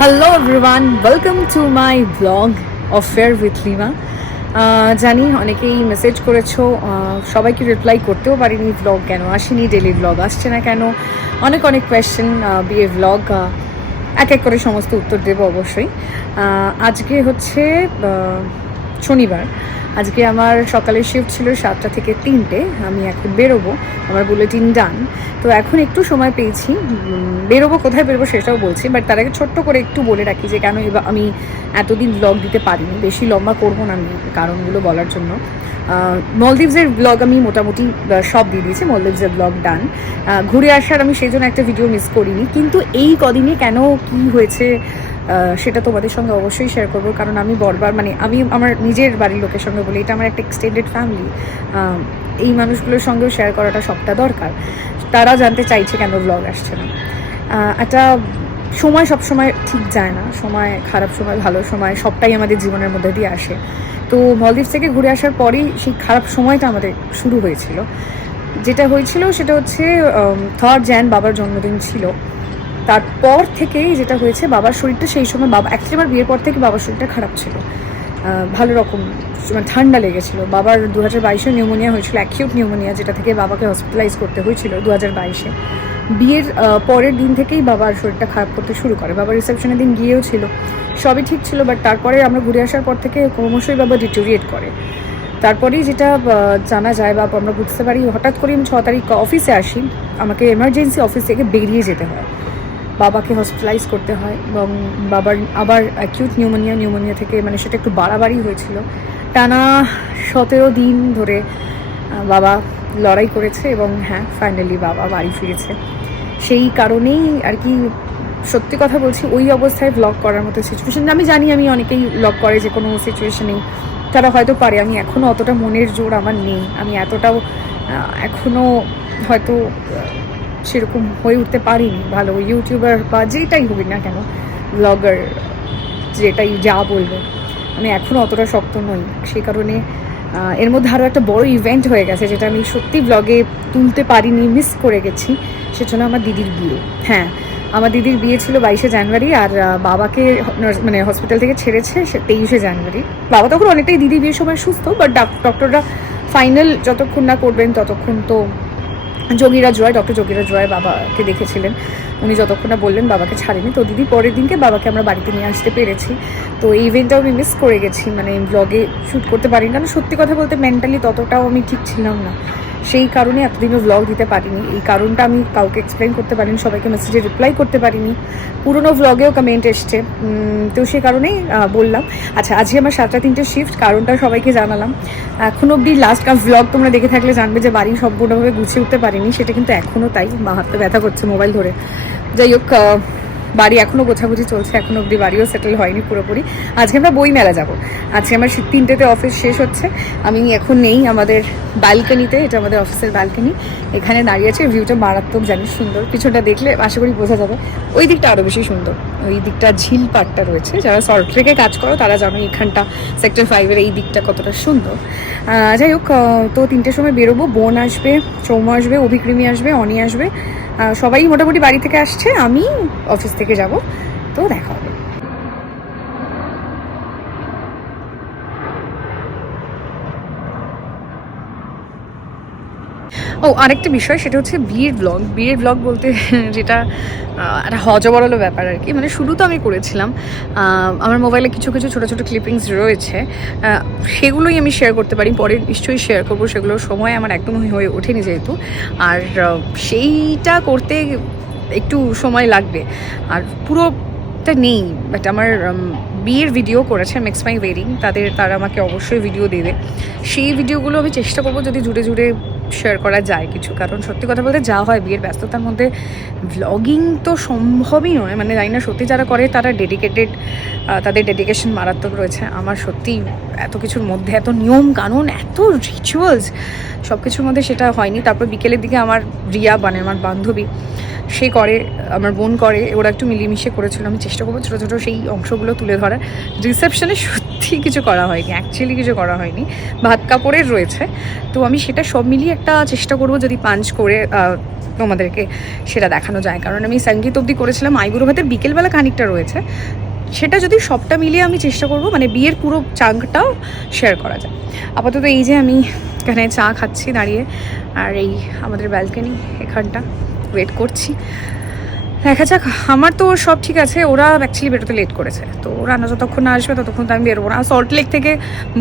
Hello everyone, welcome to my blog of fair with lima. জানি অনেকেই message করেছো, সবাইকে রিপ্লাই করতেও পারিনি। ব্লগ কেন আসেনি, ডেলি ব্লগ আসছে না কেন, অনেক অনেক কোয়েশ্চেন। বিয়ের ব্লগ এক এক করে সমস্ত উত্তর দেবো অবশ্যই। আজকে হচ্ছে শনিবার। আজকে আমার সকালের শিফট ছিল 7টা থেকে 3টে। আমি এখন বেরোবো, আমার বুলেটিন ডান। তো এখন একটু সময় পেয়েছি, বেরোবো। কোথায় বেরোবো সেটাও বলছি, বাট তার আগে ছোট্ট করে একটু বলে রাখি যে কেন আমি এতদিন ব্লগ দিতে পারিনি। বেশি লম্বা করবো না আমি কারণগুলো বলার জন্য। মলদ্বীপসের ব্লগ আমি মোটামুটি সব দিয়ে দিয়েছি, মলদ্বীপসের ব্লগ ডান। ঘুরে আসার আমি সেই জন্য একটা ভিডিও মিস করিনি, কিন্তু এই কদিনে কেন কি হয়েছে সেটা তোমাদের সঙ্গে অবশ্যই শেয়ার করবো। কারণ আমি আমি আমার নিজের বাড়ির লোকের সঙ্গে বলি, এটা আমার একটা এক্সটেন্ডেড ফ্যামিলি। এই মানুষগুলোর সঙ্গেও শেয়ার করাটা সবটা দরকার। তারা জানতে চাইছে কেন ব্লগ আসছে না। একটা সময় সব সময় ঠিক যায় না, সময় খারাপ সময় ভালো সময় সবটাই আমাদের জীবনের মধ্যে দিয়ে আসে। তো মলদ্বীপ থেকে ঘুরে আসার পরেই সেই খারাপ সময়টা আমাদের শুরু হয়েছিল। যেটা হয়েছিল সেটা হচ্ছে 3rd jan বাবার জন্মদিন ছিল। তারপর থেকেই যেটা হয়েছে, বাবার শরীরটা সেই সময় অ্যাকচুয়ালি আমার বিয়ের পর থেকে বাবার শরীরটা খারাপ ছিল। ভালো রকম ঠান্ডা লেগেছিলো। বাবার 2022-এ নিউমোনিয়া হয়েছিল, অ্যাকিউট নিউমোনিয়া, যেটা থেকে বাবাকে হসপিটালাইজ করতে হয়েছিল 2022-এ। বিয়ের পরের দিন থেকেই বাবার শরীরটা খারাপ করতে শুরু করে। বাবার রিসেপশনের দিন গিয়েও ছিল, সবই ঠিক ছিল, বাট তারপরে আমরা ঘুরে আসার পর থেকে ক্রমশই বাবা ডিটোরিয়েট করে। তারপরেই যেটা জানা যায় বা আমরা বুঝতে পারি, হঠাৎ করে আমি 6 তারিখ অফিসে আসি, আমাকে এমার্জেন্সি অফিস থেকে বেরিয়ে যেতে হয়, বাবাকে হসপিটালাইজ করতে হয়। এবং বাবার আবার অ্যাকিউট নিউমোনিয়া থেকে মানে সেটা একটু বাড়াবাড়ি হয়েছিল। টানা 17 দিন ধরে বাবা লড়াই করেছে এবং হ্যাঁ, ফাইনালি বাবা বাড়ি ফিরেছে। সেই কারণেই আর কি, সত্যি কথা বলছি, ওই অবস্থায় ব্লগ করার মতো সিচুয়েশন। আমি জানি আমি অনেকেই ব্লগ করে যে কোনো সিচুয়েশনেই, তারা হয়তো পারে। আমি এখনও অতটা মনের জোর আমার নেই, আমি এতটাও এখনও হয়তো সেরকম হয়ে উঠতে পারিনি ভালো ইউটিউবার বা যেটাই হবি না কেন, ব্লগার, যেটাই যা বলবে, আমি এখনও অতটা শক্ত নই। সেই কারণে এর মধ্যে আরও একটা বড় ইভেন্ট হয়ে গেছে, যেটা আমি সত্যি ব্লগে তুলতে পারিনি, মিস করে গেছি। সেটা হলো আমার দিদির বিয়ে। হ্যাঁ, আমার দিদির বিয়ে ছিল 22শে জানুয়ারি, আর বাবাকে মানে হসপিটাল থেকে ছেড়েছে 23শে জানুয়ারি। বাবা তখন অনেকটাই দিদির বিয়ের সময় সুস্থ, বাট ডক্টররা ফাইনাল যতক্ষণ না করবেন ততক্ষণ তো ডক্টর যোগীরাজ রয় বাবাকে দেখেছিলেন, উনি যতক্ষণ না বললেন বাবাকে ছাড়েনি। তো দিদি পরের দিনকে বাবাকে আমরা বাড়িতে নিয়ে আসতে পেরেছি। তো এই ইভেন্টটাও আমি মিস করে গেছি, মানে ব্লগে শ্যুট করতে পারিনি, কারণ সত্যি কথা বলতে মেন্টালি ততটাও আমি ঠিক ছিলাম না। সেই কারণে এতদিনও ব্লগ দিতে পারিনি। এই কারণটা আমি কাউকে এক্সপ্লেন করতে পারিনি, সবাইকে মেসেজে রিপ্লাই করতে পারিনি। পুরোনো ব্লগেও কমেন্ট এসছে, তো সেই কারণেই বললাম। আচ্ছা, আজকে আমার 7টা 3টে শিফট, কারণটা সবাইকে জানালাম। এখনও অবধি লাস্ট ব্লগ তোমরা দেখে থাকলে জানবে যে বাড়ি সম্পূর্ণভাবে গুছিয়ে উঠতে পারিনি, সেটা কিন্তু এখনও তাই। হাতটা ব্যথা করছে মোবাইল ধরে। যাই হোক, বাড়ি এখনও গোছাগুছি চলছে, এখনও অবধি বাড়িও সেটেল হয়নি পুরোপুরি। আজকে আমরা বই মেলা যাবো। আজকে আমার 3টেতে অফিস শেষ হচ্ছে। আমি এখন নেই আমাদের ব্যালকনিতে, এটা আমাদের অফিসের ব্যালকনি। এখানে দাঁড়িয়ে আছে, ভিউটা মারাত্মক, জানিস সুন্দর। পিছনটা দেখলে আশা করি বোঝা যাবে, ওই দিকটা আরও বেশি সুন্দর। ওই দিকটা ঝিল পাটটা রয়েছে, যারা সল্টলেকে কাজ করো তারা জানো এখানটা সেক্টর 5-এর এই দিকটা কতটা সুন্দর। যাই হোক, তো 3টের সময় বেরোবো। বোন আসবে, সৌম্য আসবে, অভিক্রিমি আসবে, অনি আসবে, সবাই মোটামুটি বাড়ি থেকে আসছে। আমি অফিস থেকে যাব, তো দেখা হবে। ও, আরেকটা বিষয়, সেটা হচ্ছে বিয়ের ব্লগ বলতে যেটা একটা হজবরল ব্যাপার আর কি। মানে শুরু তো আমি করেছিলাম, আমার মোবাইলে কিছু কিছু ছোটো ছোটো ক্লিপিংস রয়েছে, সেগুলোই আমি শেয়ার করতে পারি, পরে নিশ্চয়ই শেয়ার করবো। সেগুলোর সময় আমার একদমই হয়ে ওঠেনি যেহেতু, আর সেইটা করতে একটু সময় লাগবে, আর পুরোটা নেই। বাট আমার বিয়ের ভিডিও করেছে মেক্স মাই ওয়েডিং, তারা আমাকে অবশ্যই ভিডিও দেবে। সেই ভিডিওগুলো আমি চেষ্টা করবো যদি জুড়ে জুড়ে শেয়ার করা যায় কিছু, কারণ সত্যি কথা বলতে যা হয় বিয়ের ব্যস্ততার মধ্যে ভ্লগিং তো সম্ভবই নয়। মানে জানি না, সত্যি যারা করে তারা ডেডিকেটেড, তাদের ডেডিকেশন মারাত্মক রয়েছে। আমার সত্যি এত কিছুর মধ্যে, এত নিয়ম কানুন, এত রিচুয়ালস, সব কিছুর মধ্যে সেটা হয়নি। তারপর বিকেলের দিকে আমার রিয়া, মানে আমার বান্ধবী, সে করে, আমার বোন করে, ওরা একটু মিলেমিশে করেছিল। আমি চেষ্টা করবো ছোটো ছোটো সেই অংশগুলো তুলে ধরার। রিসেপশনে সত্যি কিছু করা হয়নি, অ্যাকচুয়ালি কিছু করা হয়নি। ভাত কাপড়ের রয়েছে, তো আমি সেটা সব মিলিয়ে একটা চেষ্টা করব যদি পাঞ্চ করে তোমাদেরকে সেটা দেখানো যায়। কারণ আমি সঙ্গীত অবধি করেছিলাম, আইবুড়ো ভাতের বিকেলবেলা খানিকটা রয়েছে, সেটা যদি সবটা মিলিয়ে আমি চেষ্টা করব মানে বিয়ের পুরো চাঙ্কটাও শেয়ার করা যায়। আপাতত এই যে আমি এখানে চা খাচ্ছি দাঁড়িয়ে, আর এই আমাদের ব্যালকনি এখানটা ওয়েট করছি। দেখা যাক, আমার তো সব ঠিক আছে, ওরা অ্যাকচুয়ালি বেরোতে লেট করেছে, তো ওরা না যতক্ষণ না আসবে ততক্ষণ তো আমি বেরোবো না। সল্ট লেক থেকে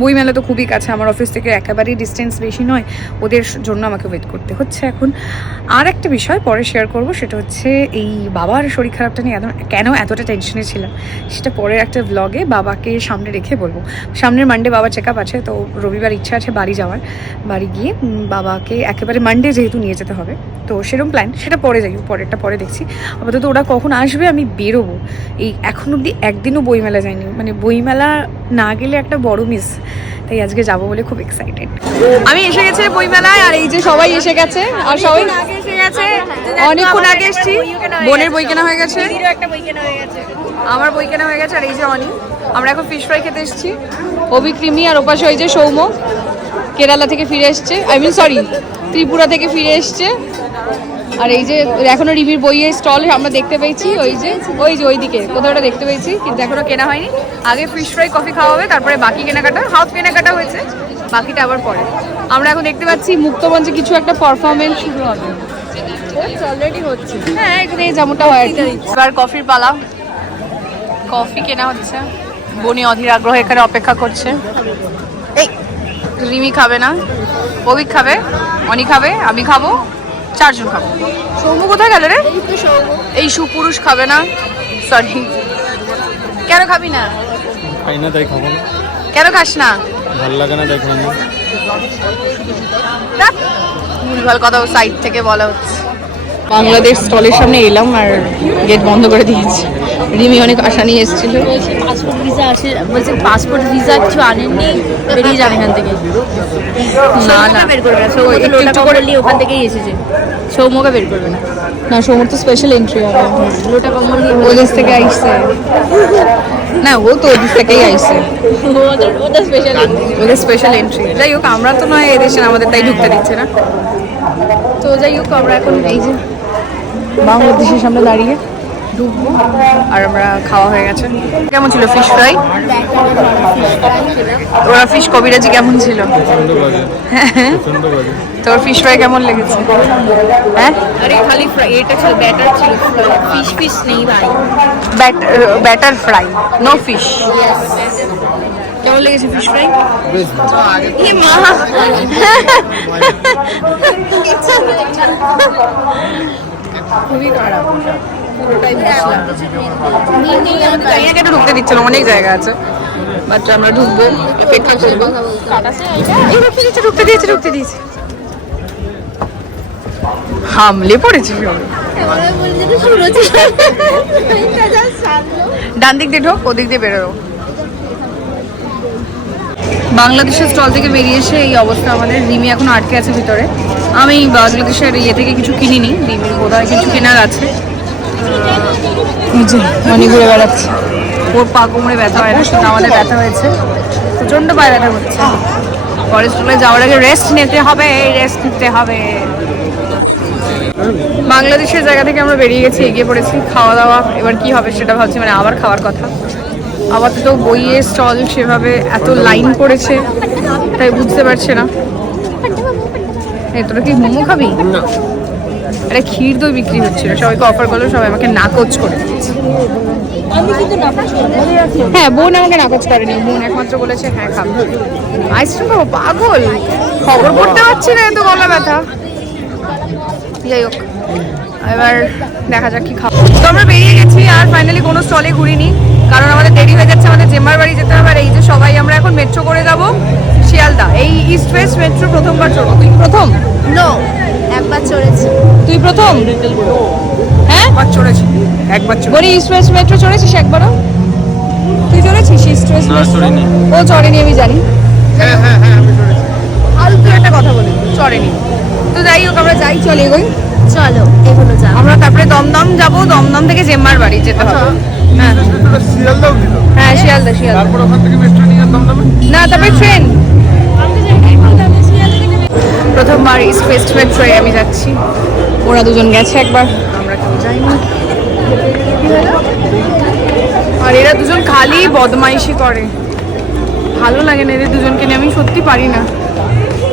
বইমেলা তো খুবই কাছে, আমার অফিস থেকে একেবারেই ডিস্টেন্স বেশি নয়, ওদের জন্য আমাকে ওয়েট করতে হচ্ছে এখন। আর একটা বিষয় পরে শেয়ার করব, সেটা হচ্ছে এই বাবার শরীর খারাপটা নিয়ে কেন এতটা টেনশনে ছিলাম, সেটা পরের একটা ব্লগে বাবাকে সামনে রেখে বলবো। সামনের মানডে বাবার চেক আপ আছে, তো রবিবার ইচ্ছা আছে বাড়ি যাওয়ার, বাড়ি গিয়ে বাবাকে একেবারে মানডে যেহেতু নিয়ে যেতে হবে, তো সেরকম প্ল্যান, সেটা পরে যাই, পরেরটা পরে দেখছি। আপাতত ওরা কখন আসবে আমি বেরোবো। এই এখন অবধি একদিনও বইমেলা যায়নি, মানে বইমেলা না গেলে একটা বড় মিস, তাই আজকে যাবো বলে খুব এক্সাইটেড। আমি এসে গেছি বইমেলায়, আর এই যে সবাই এসে গেছে, আর সবাই এসে গেছে, অনেকক্ষণ আগে এসেছি। বোনের বই কেনা হয়ে গেছে, আমার বই কেনা হয়ে গেছে, আর এই যে অনি, আমরা এখন ফিশ ফ্রাই খেতে এসেছি। অভি, কৃমি আর ওপাশে ওই যে সৌম্য কেরালা থেকে ফিরে এসছে, ত্রিপুরা থেকে ফিরে এসছে। আর এই যে এখনো রিমির বইয়ের স্টল আমরা দেখতে পেয়েছি, ওই যে ওইদিকে কোথাও ওটা দেখতে পেয়েছি, কিন্তু এখনো কেনা হয়নি। আগে ফিশ ফ্রাই কফি খাওয়া হবে, তারপরে বাকি কেনাকাটা, হাফ কেনাকাটা হয়েছে, বাকিটা আবার পরে। আমরা এখন দেখতে পাচ্ছি মুক্তমঞ্চে কিছু একটা পারফরমেন্স শুরু হবে, অলরেডি হচ্ছে। হ্যাঁ, এখানে যেমনটা হয় আর কি। এবার কফির পালা, কফি কেনা হচ্ছে। বনি অধীর আগ্রহ এখানে অপেক্ষা করছে। এই রিমি খাবে না, অভিক খাবে, অনি খাবে, আমি খাবো, 4 জন খাবো। সৌম্য কোথায় গেল রে? এই সুপুরুষ খাবে না, সরি। কেন খাবি না? খাই না তাই খাবো না। কেন খাস না? ভালো লাগে না তাই খাই না। ভুলভাল কথা সাইড থেকে বলা হচ্ছে। বাংলাদেশ স্টলের সামনে এলাম আর গেট বন্ধ করে দিয়েছে। রিমি অনেক আশা নিয়ে এসেছিল, পাসপোর্ট ভিসা আসে, বলছে পাসপোর্ট ভিসা কিছু আনেননি, বেরিয়ে যান এখান থেকে। না বের করবে না, সৌম্যকে বললি ওখান থেকেই এসেছে, সৌম্যকে বের করবে না। না, সৌম্য তো স্পেশাল এন্ট্রি হবে, লোটা কম্বল নিয়ে ওদেশ থেকে আইসছে না, ও তো ওদেশ থেকেই আইসছে, ওদের স্পেশাল। ওদের স্পেশাল এন্ট্রি। যাই হোক, আমরা তো নয় এদেশে, আমাদের তাই ঢুকতে দিচ্ছে না। তো যাই হোক, আমরা এখন এই যে বাংলাদেশের সামনে দাঁড়িয়ে ঢুকবো, আর আমরা খাওয়া হয়ে গেছে। কেমন ছিল ফিশ ফ্রাই? ওরা ফিশ কবিরাজি কেমন ছিল? তোর ফিশ ফ্রাই কেমন লেগেছে? হ্যাঁ, আরে খালি ফ্রাই, এটা ছিল ব্যাটার ছিল, ফিশ নেই ভাই। Batter fry, no fish. কেমন লেগেছে ফিশ ফ্রাই? খুবই খারাপ, পুরোটাই মশলা। জায়গাটা ঢুকতে দিচ্ছিল, অনেক জায়গা আছে, বাট আমরা ঢুকবো, অপেক্ষা করবো। ঢুকতে দিয়েছে। হামলে পড়েছি ডান দিক দিয়ে ঢোক, ওদিক দিয়ে বেরোলো। বাংলাদেশের স্টল থেকে বেরিয়ে এসে এই অবস্থা আমাদের। রিমি এখন আটকে আছে ভিতরে। আমি বাংলাদেশের ইয়ে থেকে কিছু কিনিনি, রিমির বোধহয় কিছু কেনার আছে। অনেক ঘুরে বেড়াচ্ছে, ওর পা কোমরে ব্যথা হয় না, কিন্তু আমাদের ব্যথা হয়েছে, প্রচণ্ড পায়ে ব্যথা হচ্ছে। পরের স্টলে যাওয়ার আগে রেস্ট নিতে হবে, বাংলাদেশের জায়গা থেকে আমরা বেরিয়ে গেছি, এগিয়ে পড়েছি। খাওয়া দাওয়া এবার কি হবে সেটা ভাবছি, মানে আবার খাওয়ার কথা। আপাতত বইয়ের স্টল সেভাবে এত লাইন পড়েছে, তাই বুঝতে পারছে না। তোরা কি মোমো খাবি? একটা ক্ষীর দই বিক্রি হচ্ছিল, সবাইকে অফার করলো, সবাই আমাকে নাকচ করে দিয়েছে। হ্যাঁ, বোন আমাকে নাকচ করেনি, বোন একমাত্র বলেছে হ্যাঁ খাবো। আইসক্রিম খাবো? পাগল, খবর পড়তে পারছি না, এত গলা ব্যথা। যাই হোক, এবার দেখা যাক কি খাবো। তো আমরা বেরিয়ে গেছি, আর ফাইনালি কোনো স্টলে ঘুরিনি, কারণ আমাদের দেরি হয়ে যাচ্ছে, আমাদের জেম্মার বাড়ি যেতে হবে। আর এই যে সবাই আমরা এখন মেট্রো করে যাবো শিয়ালদা। এই ইস্ট ওয়েস্ট মেট্রো প্রথমবার চড়বো। তুই প্রথম? নো, একবার চড়েছি। তুই প্রথম? হ্যাঁ, একবার চড়েছি, একবার বলি ইস্ট ওয়েস্ট মেট্রো চড়েছিস একবারও? তুই চড়েছিস ইস্ট ওয়েস্ট মেট্রো? ও চড়েনি, আমি জানি। আলতু একটা কথা বলি, চড়েনি। তো যাই হোক, আমরা যাই, চল এগোই। চলো এগুলো যাও। আমরা তারপরে দমদম যাবো, দমদম থেকে জেম্মার বাড়ি যেতে হবে। হ্যাঁ শিয়ালদাও দিল, হ্যাঁ শিয়ালদা শিয়ালদা। তারপর ওখান থেকে মেট্রো নিয়ে দমদমে। না তারপরে ট্রেন। প্রথমবার ইস্ট ওয়েস্ট মেট্রোয় আমি যাচ্ছি, ওরা দুজন গেছে একবার, আমরা কেউ যাইনি। আর এরা দুজন খালি বদমাইশি করে, ভালো লাগে না এদের দুজনকে নিয়ে, আমি সত্যি পারি না,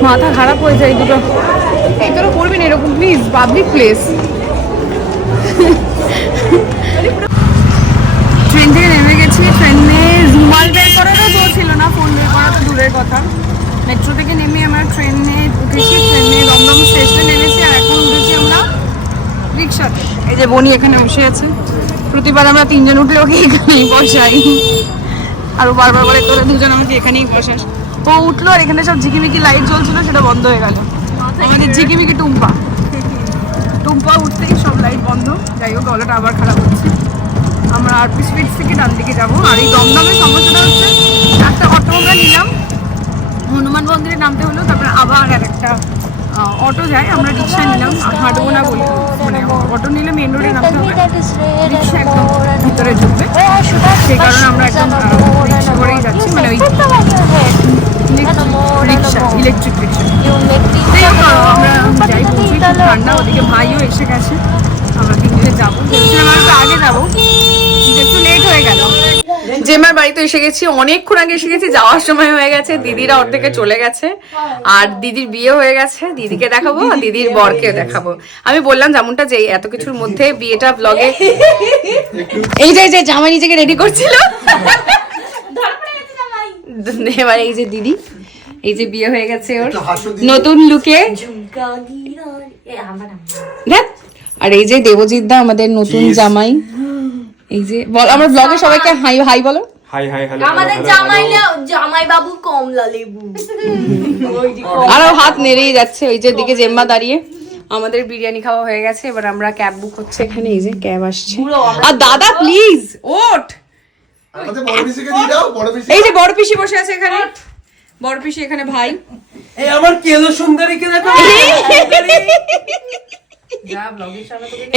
মাথা খারাপ হয়ে যায় দুটো। এই তোরা করবি না এরকম প্লিজ, পাবলিক প্লেস। ট্রেন থেকে নেমে গেছি, ট্রেনে রুমাল বের করারও জোর ছিল না, ফোন বের করা তো দূরের কথা। মেট্রো থেকে নেমে আমরা ট্রেনে উঠেছি, ট্রেনে দমদম স্টেশনে নেমেছি, আর এখন উঠেছি আমরা রিক্সাতে। এই যে বনি এখানে বসে আছে, প্রতিবার আমরা তিনজন উঠলে ওকে এখানেই বসাই, আর ও বারবার বলে তোরা দুজন আমাকে এখানেই বসাস। ও উঠলো আর এখানে সব ঝিকিমিকি লাইট জ্বলছিল, সেটা বন্ধ হয়ে গেল। আমাদের ঝিকিমিকি টুম্পা উঠতেই সব লাইট বন্ধ। যাই হোক গলাটা আবার খারাপ হচ্ছে। আমরা আরপি স্ট্রিট থেকে ডান দিকে যাবো। আর এই দমদমের সমস্যাটা হচ্ছে, একটা অটো আমরা নিলাম, হনুমান মন্দিরে নামতে হলো, তারপরে আবার আর একটা অটো যায়, আমরা রিক্সা নিলাম, হাঁটবো না বলে, মানে অটো নিলে মেন রোডে নামতে হবে, রিক্সা একদম ভিতরে ঢুকবে, সেই কারণে আমরা একদম রিক্সা করেই যাচ্ছি, মানে ওই রিক্সা, ইলেকট্রিক রিক্সা। যাই হোক আমরা যাই বলছি, খুব ঠান্ডা, ওদিকে ভাইও এসে গেছে, আমরা তিনজনে যাবো, ভেবেছিলাম আমরা একটু আগে যাবো, কিন্তু একটু লেট হয়ে গেল। জেমার বাড়িতে এসে গেছি, অনেকক্ষণ আগে এসে গেছি, যাওয়ার সময় হয়ে গেছে, দিদিরা ওর থেকে চলে গেছে, আর দিদির বিয়ে হয়ে গেছে, দিদিকে দেখাবো, দিদির বরকে দেখাবো। আমি বললাম যেমনটা যে এত কিছুর মধ্যে বিয়েটা ব্লগে, এই যে জামাই নিজেকে রেডি করছিল, এবার এই যে দিদি, এই যে বিয়ে হয়ে গেছে ওর নতুন লুকে, আর এই যে দেবজিৎ দা আমাদের নতুন জামাই। এই যে বল আমার ব্লগে সবাইকে হাই হাই বলো। High hi hello. আমাদের জামাই বাবু কমলা লেবু। আর ও হাত নেড়েই যাচ্ছে, ওই যে দিকে জেম্মা দাঁড়িয়ে। আমাদের বিরিয়ানি খাওয়া হয়ে গেছে, এবার আমরা ক্যাব বুক হচ্ছে এখানে, এই যে ক্যাব আসছে। আর দাদা প্লিজ ওঠ, আমাদের বড় পিসিকে দিয়ে দাও, বড় পিসি। এই যে বড় পিসি বসে আছে এখানে, বড় পিসি এখানে ভাই। এই আমার কেলো সুন্দরীকে দেখো।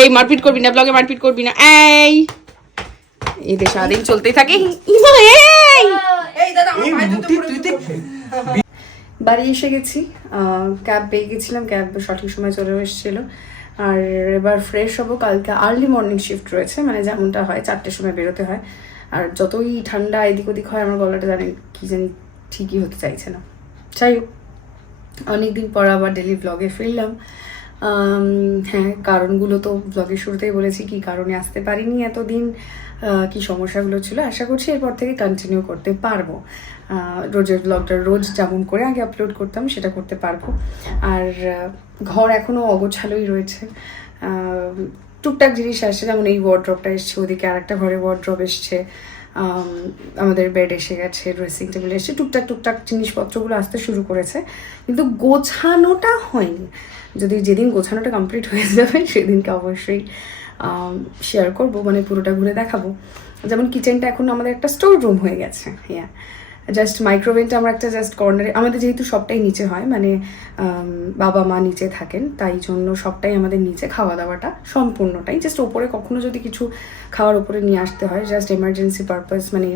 এই মারপিট করবি না, ব্লগে মারপিট করবি না। এই দেশ সারাদিন চলতেই থাকে। বাড়ি এসে গেছি, ক্যাব পেয়ে গেছিলাম, ক্যাব সঠিক সময় চলে এসেছিল। আর এবার ফ্রেশ হবো, কালকে আর্লি মর্নিং শিফট রয়েছে, মানে যেমনটা হয় 4টের সময় বেরোতে হয়। আর যতই ঠান্ডা এদিক ওদিক হয়, আমার গলাটা জানেন কি জানি ঠিকই হতে চাইছে না। যাই হোক অনেকদিন পর আবার ডেলি ব্লগে ফিরলাম। হ্যাঁ, কারণগুলো তো ব্লগের শুরুতেই বলেছি, কি কারণে আসতে পারিনি এতদিন, কি সমস্যাগুলো ছিল। আশা করছি এরপর থেকে কন্টিনিউ করতে পারবো, রোজের ব্লগটা রোজ যেমন করে আগে আপলোড করতাম সেটা করতে পারবো। আর ঘর এখনও অগোছালোই রয়েছে, টুকটাক জিনিস আসছে, যেমন এই ওয়ার্ড্রপটা এসছে, ওদিকে আরেকটা ঘরে ওয়ার্ড্রপ এসছে, আমাদের বেড এসে গেছে, ড্রেসিং টেবিল এসে, টুকটাক জিনিসপত্রগুলো আসতে শুরু করেছে, কিন্তু গোছানোটা হয়নি। যেদিন গোছানোটা কমপ্লিট হয়ে যাবে সেদিনকে অবশ্যই শেয়ার করবো, মানে পুরোটা ঘুরে দেখাবো। যেমন কিচেনটা এখন আমাদের একটা স্টোর রুম হয়ে গেছে। হ্যাঁ, জাস্ট মাইক্রোওয়েভটা আমরা একটা জাস্ট কর্নারে, আমাদের যেহেতু সবটাই নিচে হয়, মানে বাবা মা নিচে থাকেন, তাই জন্য সবটাই আমাদের নিচে, খাওয়া দাওয়াটা সম্পূর্ণটাই। জাস্ট ওপরে কখনো যদি কিছু খাওয়ার ওপরে নিয়ে আসতে হয়, জাস্ট এমার্জেন্সি পারপাস, মানে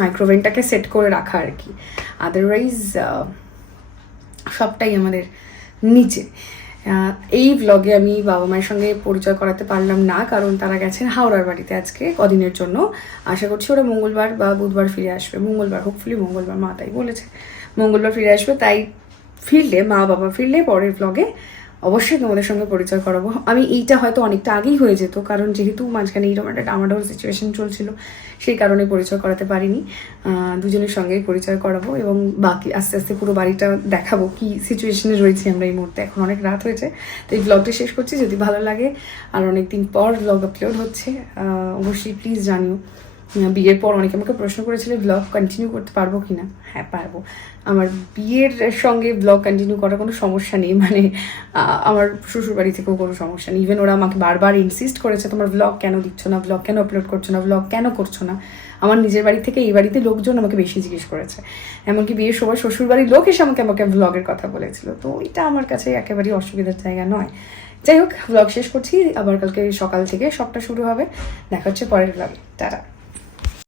মাইক্রোওয়েভটাকে সেট করে রাখা আর কি, আদারওয়াইজ সবটাই আমাদের নিচে। এই ব্লগে আমি বাবা মায়ের সঙ্গে পরিচয় করাতে পারলাম না, কারণ তারা গেছেন হাওড়ার বাড়িতে আজকে কদিনের জন্য। আশা করছি ওরা মঙ্গলবার বা বুধবার ফিরে আসবে, মঙ্গলবার, হোপফুলি মঙ্গলবার, মা তাই বলেছে মঙ্গলবার ফিরে আসবে। তাই ফিরলে, মা বাবা ফিরলে পরের ব্লগে অবশ্যই তোমাদের সঙ্গে পরিচয় করাবো। আমি এইটা হয়তো অনেকটা আগেই হয়ে যেত, কারণ যেহেতু মাঝখানে এইরকম একটা ডামাডোল সিচুয়েশন চলছিল, সেই কারণে পরিচয় করাতে পারিনি। দুজনের সঙ্গেই পরিচয় করাবো এবং বাকি আস্তে আস্তে পুরো বাড়িটা দেখাবো, কি সিচুয়েশনে রয়েছি আমরা এই মুহূর্তে। এখন অনেক রাত হয়েছে, তো এই ব্লগটা শেষ করছি। যদি ভালো লাগে, আর অনেকদিন পর ব্লগ আপলোড হচ্ছে, অবশ্যই প্লিজ জানিও। বিয়ের পর অনেকে আমাকে প্রশ্ন করেছিল ব্লগ কন্টিনিউ করতে পারবো কি না। হ্যাঁ পারবো, আমার বিয়ের সঙ্গে ব্লগ কন্টিনিউ করার কোনো সমস্যা নেই, মানে আমার শ্বশুরবাড়ি থেকেও কোনো সমস্যা নেই। ইভেন ওরা আমাকে বারবার ইনসিস্ট করেছে, তোমার ব্লগ কেন দিচ্ছ না, ব্লগ কেন আপলোড করছো না, ব্লগ কেন করছো না। আমার নিজের বাড়ি থেকে এই বাড়িতে লোকজন আমাকে বেশি জিজ্ঞেস করেছে, এমনকি বিয়ের সময় শ্বশুরবাড়ির লোক এসে আমাকে ব্লগের কথা বলেছিল। তো এটা আমার কাছে একেবারেই অসুবিধার জায়গা নয়, যাই হোক, ব্লগ শেষ করছি, আবার কালকে সকাল থেকে সবটা শুরু হবে। দেখা হচ্ছে পরের ব্লগে। টাটা।